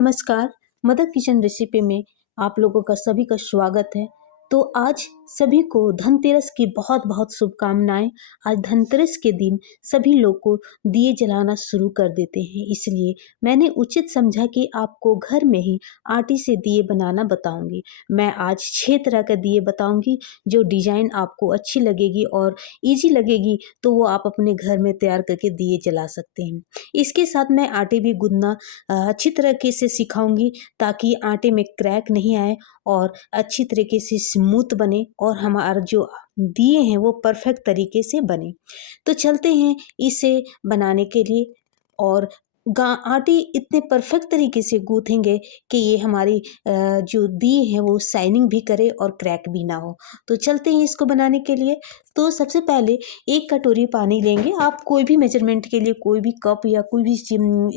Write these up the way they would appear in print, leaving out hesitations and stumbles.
नमस्कार, mother kitchen recipe में आप लोगों का सभी का स्वागत है। तो आज सभी को धनतेरस की बहुत-बहुत शुभकामनाएँ। आज धनतेरस के दिन सभी लोग को दिए जलाना शुरू कर देते हैं, इसलिए मैंने उचित समझा कि आपको घर में ही आटे से दिए बनाना बताऊँगी। मैं आज 6 तरह के दिए बताऊँगी, जो डिज़ाइन आपको अच्छी लगेगी और ईज़ी लगेगी, तो वो आप अपने घर में तैयार करके दिए जला सकते हैं। इसके साथ मैं आटे भी गूँथना अच्छी तरीके से सिखाऊँगी, ताकि आटे में क्रैक नहीं आए और अच्छी तरीके से स्मूथ बने और हमारा जो दिए हैं वो परफेक्ट तरीके से बने। तो चलते हैं इसे बनाने के लिए। और आटे इतने परफेक्ट तरीके से गूँथेंगे कि ये हमारी जो दिए हैं वो शाइनिंग भी करे और क्रैक भी ना हो। तो चलते हैं इसको बनाने के लिए। तो सबसे पहले 1 कटोरी पानी लेंगे। आप कोई भी मेजरमेंट के लिए कोई भी कप या कोई भी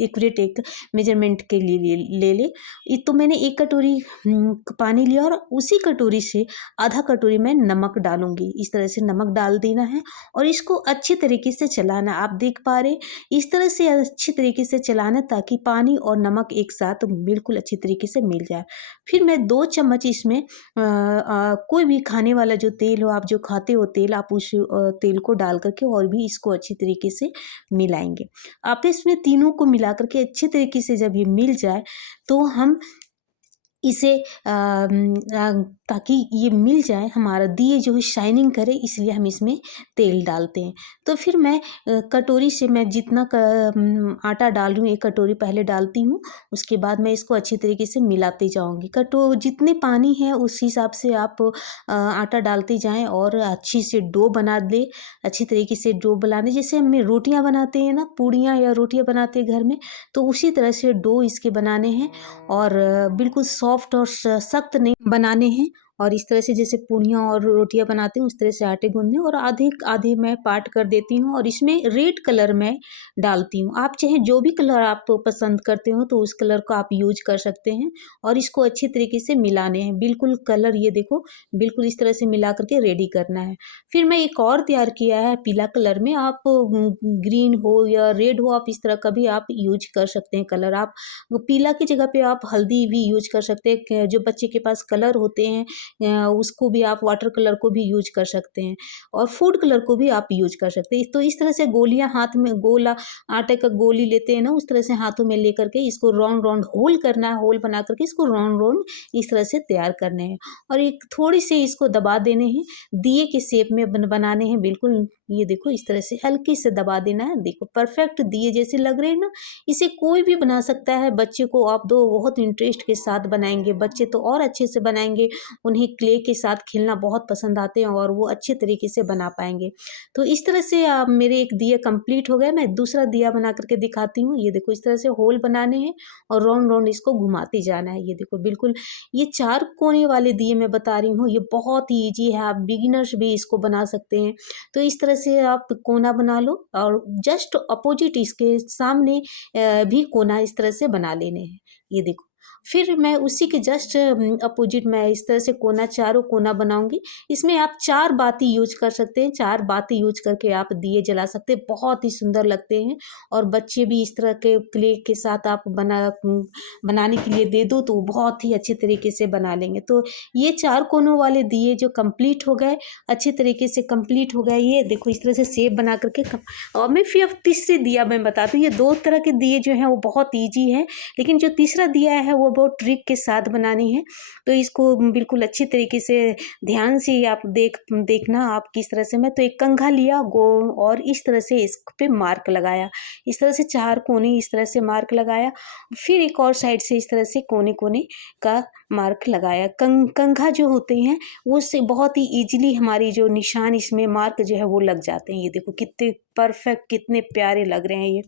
एक्यूरेट एक मेजरमेंट के लिए ले ले। तो मैंने 1 कटोरी पानी लिया और उसी कटोरी से आधा कटोरी मैं नमक डालूँगी। इस तरह से नमक डाल देना है और इसको अच्छी तरीके से चलाना। आप देख पा रहे इस तरह से अच्छी तरीके से चलाना, ताकि पानी और नमक एक साथ बिल्कुल अच्छी तरीके से मिल जाए। फिर मैं 2 चम्मच इसमें कोई भी खाने वाला जो तेल हो, आप जो खाते हो तेल, आप उस तेल को डाल करके और भी इसको अच्छी तरीके से मिलाएंगे। आप इसमें तीनों को मिला करके अच्छी तरीके से जब ये मिल जाए, तो हम इसे ताकि ये मिल जाए, हमारा दिए जो है शाइनिंग करे, इसलिए हम इसमें तेल डालते हैं। तो फिर मैं कटोरी से मैं जितना आटा डाल रही हूँ, 1 कटोरी पहले डालती हूँ, उसके बाद मैं इसको अच्छी तरीके से मिलाती जाऊँगी। जितने पानी है उस हिसाब से आप आटा डालते जाएँ और अच्छी से डो बना दें। अच्छी तरीके से डो बनाने, जैसे हम रोटियाँ बनाते हैं ना, पूड़ियाँ या रोटियाँ बनाते हैं घर में, तो उसी तरह से डो इसके बनाने हैं और बिल्कुल सॉफ्ट और सख्त नहीं बनाने हैं। और इस तरह से जैसे पूड़ियाँ और रोटियाँ बनाते हैं उस तरह से आटे गूँथने, और आधे आधे मैं पार्ट कर देती हूँ और इसमें रेड कलर मैं डालती हूँ। आप चाहे जो भी कलर आप पसंद करते हो तो उस कलर को आप यूज कर सकते हैं और इसको अच्छी तरीके से मिलाने हैं। बिल्कुल कलर ये देखो, बिल्कुल इस तरह से मिला करके रेडी करना है। फिर मैं एक और तैयार किया है पीला कलर में। आप ग्रीन हो या रेड हो, आप इस तरह का भी आप यूज कर सकते हैं कलर। आप वो पीला की जगह पे आप हल्दी भी यूज कर सकते हैं। जो बच्चे के पास कलर होते हैं उसको भी आप, वाटर कलर को भी यूज कर सकते हैं और फूड कलर को भी आप यूज कर सकते हैं। तो इस तरह से गोलियां हाथ में, गोला आटे का गोली लेते हैं ना, उस तरह से हाथों में लेकर के इसको राउंड राउंड होल करना है। होल बना करके इसको राउंड राउंड इस तरह से तैयार करने हैं और एक थोड़ी से इसको दबा देने हैं, दिए के शेप में बनाने हैं। बिल्कुल ये देखो, इस तरह से हल्की से दबा देना है। देखो परफेक्ट दिए जैसे लग रहे हैं ना। इसे कोई भी बना सकता है। बच्चे को आप दो, बहुत इंटरेस्ट के साथ बनाएंगे, बच्चे तो और अच्छे से बनाएंगे। उन्हें क्ले के साथ खेलना बहुत पसंद आते हैं और वो अच्छे तरीके से बना पाएंगे। तो इस तरह से मेरे एक दिया कंप्लीट हो गया। मैं दूसरा दिया बना करके दिखाती हूँ। ये देखो, इस तरह से होल बनाने हैं और राउंड राउंड इसको घुमाते जाना है। ये देखो, बिल्कुल ये 4 कोने वाले दिए मैं बता रही हूँ। ये बहुत ही ईजी है, आप बिगिनर्स भी इसको बना सकते हैं। तो इस तरह से आप कोना बना लो और जस्ट अपोजिट इसके सामने भी कोना इस तरह से बना लेने हैं। ये देखो, फिर मैं उसी के जस्ट अपोजिट मैं इस तरह से कोना, चारों कोना बनाऊंगी। इसमें आप 4 बाती यूज कर सकते हैं। 4 बाती यूज करके आप दिए जला सकते हैं, बहुत ही सुंदर लगते हैं। और बच्चे भी इस तरह के क्ले के साथ आप बनाने के लिए दे दो तो बहुत ही अच्छे तरीके से बना लेंगे। तो ये 4 कोनों वाले दिए जो कंप्लीट हो गए, अच्छे तरीके से कंप्लीट हो गए। ये देखो, इस तरह से शेप बना करके और मैं फिर अब तीसरी दिया मैं बताती हूँ। ये 2 तरह के दिए जो हैं वो बहुत ईजी है, लेकिन जो तीसरा दिया है वो बहुत ट्रिक के साथ बनानी है। तो इसको बिल्कुल अच्छी तरीके से ध्यान से आप देखना आप किस तरह से। मैं तो एक कंघा लिया गोल और इस तरह से इस पे मार्क लगाया। इस तरह से 4 कोने इस तरह से मार्क लगाया। फिर एक और साइड से इस तरह से कोने कोने का मार्क लगाया। कंघा जो होते हैं वो से बहुत ही ईजिली हमारी जो निशान, इसमें मार्क जो है वो लग जाते हैं। ये देखो कितने परफेक्ट, कितने प्यारे लग रहे हैं ये।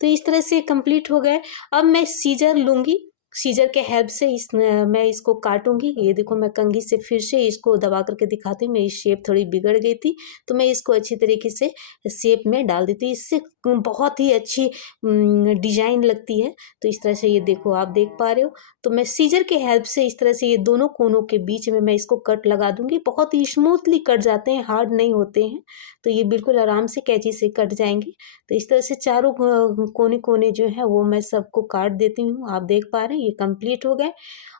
तो इस तरह से कंप्लीट हो गए। अब मैं सीजर लूँगी, सीजर के हेल्प से मैं इसको काटूंगी। ये देखो, मैं कंघी से फिर से इसको दबा करके दिखाती हूँ। मेरी शेप थोड़ी बिगड़ गई थी, तो मैं इसको अच्छी तरीके से शेप में डाल देती हूँ। इससे बहुत ही अच्छी डिजाइन लगती है। तो इस तरह से ये देखो, आप देख पा रहे हो। तो मैं सीजर के हेल्प से इस तरह से ये दोनों कोनों के बीच में मैं इसको कट लगा दूंगी। बहुत ही स्मूथली कट जाते हैं, हार्ड नहीं होते हैं। तो ये बिल्कुल आराम से कैंची से कट जाएंगे। तो इस तरह से चारों कोने कोने जो है वो मैं सबको काट देती हूँ। आप देख पा रहे हैं, ये कंप्लीट हो गए।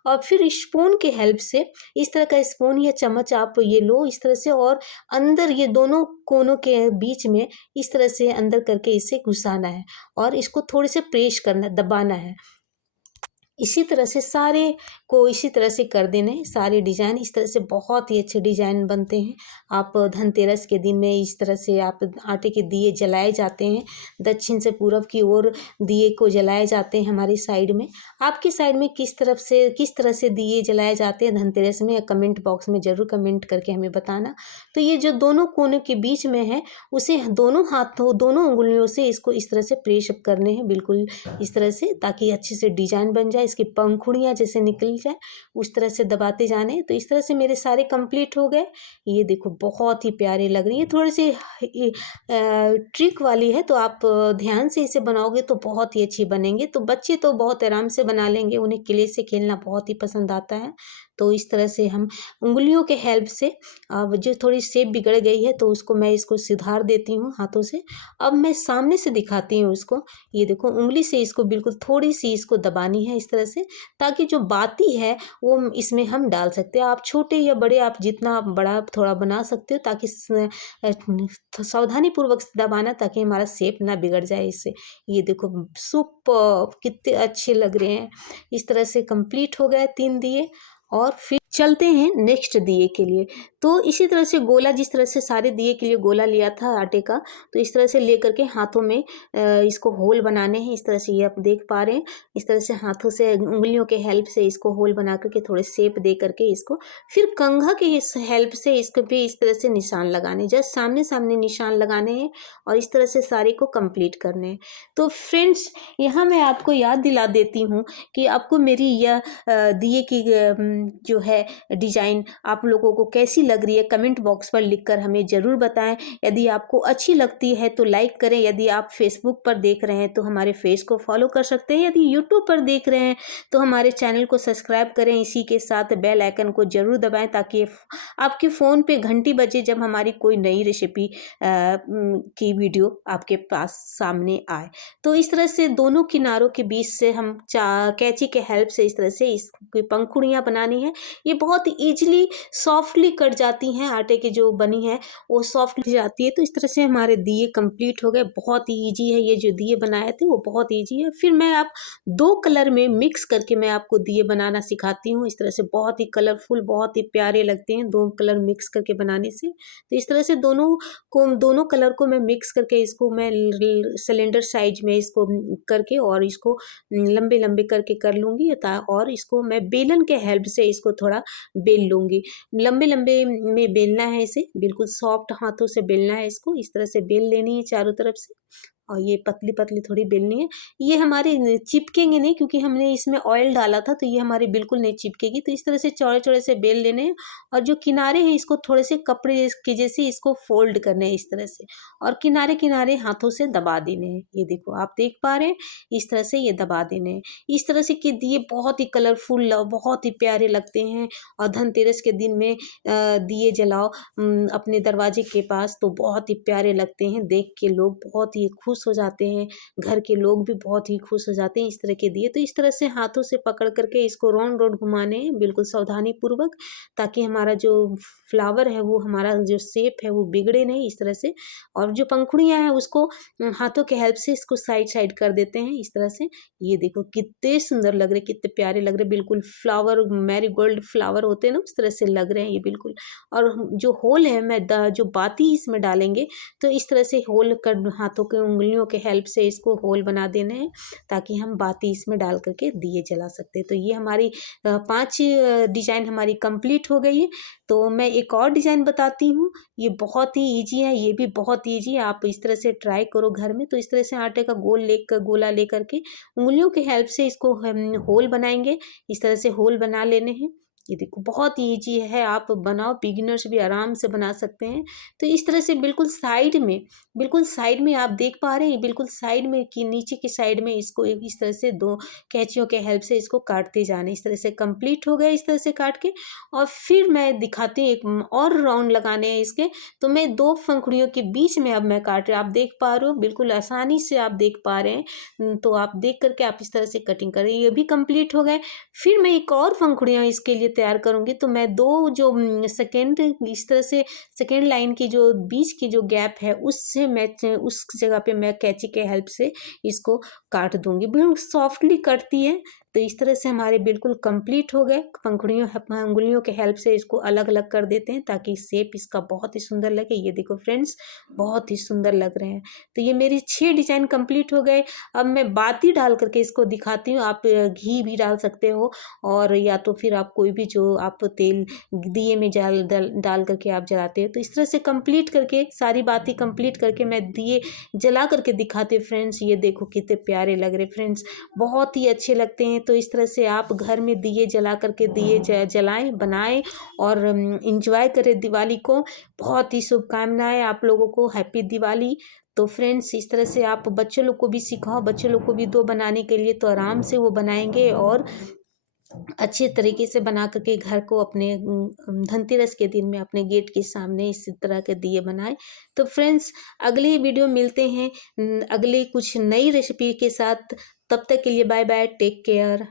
और फिर स्पून के हेल्प से, इस तरह का स्पून या चम्मच आप ये लो इस तरह से, और अंदर ये दोनों कोनों के बीच में इस तरह से अंदर करके इसे घुसाना है और इसको थोड़े से प्रेस करना, दबाना है। इसी तरह से सारे को इसी तरह से कर देना है। सारे डिज़ाइन इस तरह से बहुत ही अच्छे डिज़ाइन बनते हैं। आप धनतेरस के दिन में इस तरह से आप आटे के दिए जलाए जाते हैं। दक्षिण से पूरब की ओर दिए को जलाए जाते हैं हमारी साइड में। आपकी साइड में किस तरह से दिए जलाए जाते हैं धनतेरस में, कमेंट बॉक्स में ज़रूर कमेंट करके हमें बताना। तो ये जो दोनों कोनों के बीच में है, उसे दोनों हाथों, दोनों उँगलियों से इसको इस तरह से प्रेस अप करने हैं, बिल्कुल इस तरह से, ताकि अच्छे से डिज़ाइन बन जाए, इसकी पंखुड़ियाँ जैसे निकल जाए, उस तरह से दबाते जाने। तो इस तरह से मेरे सारे कंप्लीट हो गए। ये देखो बहुत ही प्यारे लग रही है। थोड़े से ट्रिक वाली है, तो आप ध्यान से इसे बनाओगे तो बहुत ही अच्छी बनेंगे। तो बच्चे तो बहुत आराम से बना लेंगे, उन्हें क्ले से खेलना बहुत ही पसंद आता है। तो इस तरह से हम उंगलियों के हेल्प से, अब जो थोड़ी शेप बिगड़ गई है तो उसको मैं इसको सुधार देती हूँ हाथों से। अब मैं सामने से दिखाती हूँ उसको। ये देखो उंगली से इसको बिल्कुल थोड़ी सी इसको दबानी है इस तरह से, ताकि जो बाती है वो इसमें हम डाल सकते हैं। आप छोटे या बड़े, आप जितना बड़ा थोड़ा बना सकते हो, ताकि सावधानी पूर्वक दबाना, ताकि हमारा शेप ना बिगड़ जाए इससे। ये देखो सुपर्ब, कितने अच्छे लग रहे हैं। इस तरह से कंप्लीट हो गए 3 दिए। और फिर चलते हैं नेक्स्ट दिए के लिए। तो इसी तरह से गोला, जिस तरह से सारे दिए के लिए गोला लिया था आटे का, तो इस तरह से लेकर के हाथों में इसको होल बनाने हैं। इस तरह से ये आप देख पा रहे हैं। इस तरह से हाथों से, उंगलियों के हेल्प से इसको होल बना करके थोड़े शेप दे करके इसको, फिर कंघा के इस हेल्प से इसको भी इस तरह से निशान लगाने, जस्ट सामने सामने निशान लगाने हैं और इस तरह से सारे को कंप्लीट करने हैं। तो फ्रेंड्स, यहाँ मैं आपको याद दिला देती हूँ कि आपको मेरी यह दिए की जो है डिज़ाइन आप लोगों को कैसी लग रही है, कमेंट बॉक्स पर लिखकर हमें ज़रूर बताएं। यदि आपको अच्छी लगती है तो लाइक करें। यदि आप फेसबुक पर देख रहे हैं तो हमारे पेज को फॉलो कर सकते हैं। यदि यूट्यूब पर देख रहे हैं तो हमारे चैनल को सब्सक्राइब करें। इसी के साथ बेल आइकन को ज़रूर दबाएं, ताकि आपके फ़ोन पे घंटी बजे जब हमारी कोई नई रेसिपी की वीडियो आपके पास सामने आए। तो इस तरह से दोनों किनारों के बीच से हम कैंची के हेल्प से इस तरह से इसकी पंखुड़ियाँ बनानी है। ये बहुत ईजिली सॉफ्टली कट जाती हैं, आटे की जो बनी है वो सॉफ्टली जाती है। तो इस तरह से हमारे दिए कंप्लीट हो गए। बहुत ही ईजी है, ये जो दिए बनाए थे वो बहुत ईजी है। फिर मैं आप 2 कलर में मिक्स करके मैं आपको दिए बनाना सिखाती हूँ। इस तरह से बहुत ही कलरफुल, बहुत ही प्यारे लगते हैं 2 कलर मिक्स करके बनाने से। तो इस तरह से दोनों कलर को मैं मिक्स करके इसको मैं सिलेंडर साइज में इसको करके और इसको लंबे लंबे करके कर लूँगी, और इसको मैं बेलन के हेल्प से इसको थोड़ा बेल लूँगी। लंबे लंबे में बेलना है इसे, बिल्कुल सॉफ्ट हाथों से बेलना है इसको। इस तरह से बेल लेनी है चारों तरफ से, और ये पतली पतली थोड़ी बेलनी है। ये हमारे चिपकेंगे नहीं, क्योंकि हमने इसमें ऑयल डाला था, तो ये हमारी बिल्कुल नहीं चिपकेगी। तो इस तरह से चौड़े चौड़े से बेल लेने हैं, और जो किनारे हैं इसको थोड़े से कपड़े के जैसे इसको फोल्ड करने हैं इस तरह से, और किनारे किनारे हाथों से दबा देने हैं। ये देखो आप देख पा रहे हैं, इस तरह से ये दबा देने हैं। इस तरह से कि दिए बहुत ही कलरफुल, बहुत ही प्यारे लगते हैं। और धनतेरस के दिन में दिए जलाओ अपने दरवाजे के पास, तो बहुत ही प्यारे लगते हैं। देख के लोग बहुत ही खुश हो जाते हैं, घर के लोग भी बहुत ही खुश हो जाते हैं इस तरह के दिए। तो इस तरह से हाथों से पकड़ करके इसको राउंड राउंड घुमाने हैं, बिल्कुल सावधानी पूर्वक, ताकि हमारा जो फ्लावर है, वो हमारा जो शेप है वो बिगड़े नहीं इस तरह से। और जो पंखुड़ियाँ हैं उसको हाथों के हेल्प से इसको साइड साइड कर देते हैं इस तरह से। ये देखो कितने सुंदर लग रहे, कितने प्यारे लग रहे, बिल्कुल फ्लावर, मैरीगोल्ड फ्लावर होते हैं ना, उस तरह से लग रहे हैं ये बिल्कुल। और जो होल है, मैं जो बाती इसमें डालेंगे, तो इस तरह से होल कर हाथों के उंगलियों के हेल्प से इसको होल बना देने हैं, ताकि हम बाती इसमें डाल करके दिए जला सकते हैं। तो ये हमारी 5 डिज़ाइन हमारी कंप्लीट हो गई है। तो मैं एक और डिज़ाइन बताती हूँ। ये बहुत ही ईजी है, ये भी बहुत ईजी है। आप इस तरह से ट्राई करो घर में। तो इस तरह से आटे का गोला लेकर के उंगलियों के हेल्प से इसको हम होल बनाएंगे। इस तरह से होल बना लेने हैं। ये देखो बहुत ईजी है, आप बनाओ, बिगिनर्स भी आराम से बना सकते हैं। तो इस तरह से बिल्कुल साइड में आप देख पा रहे हैं, बिल्कुल साइड में कि नीचे की साइड में इसको इस तरह से 2 कैंचियों के हेल्प से इसको काटते जाना। इस तरह से कंप्लीट हो गया इस तरह से काट के। और फिर मैं दिखाती हूँ एक और राउंड लगाने हैं इसके। तो मैं 2 पंखुड़ियों के बीच में अब मैं काट रही हूँ। आप देख पा रहे हो, बिल्कुल आसानी से आप देख पा रहे हैं। तो आप देख कर के आप इस तरह से कटिंग करें। ये भी कंप्लीट हो गए। फिर मैं एक और पंखुड़ियाँ इसके लिए तैयार करूँगी। तो मैं 2 जो सेकंड इस तरह से सेकंड लाइन की जो बीच की जो गैप है उससे मैं उस जगह पे मैं कैंची के हेल्प से इसको काट दूँगी। बिल्कुल सॉफ्टली कटती है। तो इस तरह से हमारे बिल्कुल कंप्लीट हो गए। अंगुलियों के हेल्प से इसको अलग-अलग कर देते हैं ताकि शेप इसका बहुत ही सुंदर लगे। ये देखो फ्रेंड्स, बहुत ही सुंदर लग रहे हैं। तो ये मेरी 6 डिज़ाइन कंप्लीट हो गए। अब मैं बाती डाल करके इसको दिखाती हूँ। आप घी भी डाल सकते हो और या तो फिर आप कोई भी जो आप तेल दिए में डाल करके आप जलाते हो। तो इस तरह से कंप्लीट करके सारी बातें कंप्लीट करके मैं दिए जला करके दिखाती हूँ फ्रेंड्स। ये देखो कितने प्यारे लग रहे फ्रेंड्स, बहुत ही अच्छे लगते हैं। तो इस तरह से आप घर में दिए जला करके दिए जलाएं, बनाएं और इंजॉय करें दिवाली को। बहुत ही शुभकामनाएं आप लोगों को, हैप्पी दिवाली। तो फ्रेंड्स इस तरह से आप बच्चों लोग को भी सिखाओ, बच्चों लोग को भी दो बनाने के लिए, तो आराम से वो बनाएंगे और अच्छे तरीके से बना करके घर को अपने धनतेरस के दिन में अपने गेट के सामने इस तरह के दिए बनाए। तो फ्रेंड्स अगली वीडियो मिलते हैं अगली कुछ नई रेसिपी के साथ। तब तक के लिए बाय बाय, टेक केयर।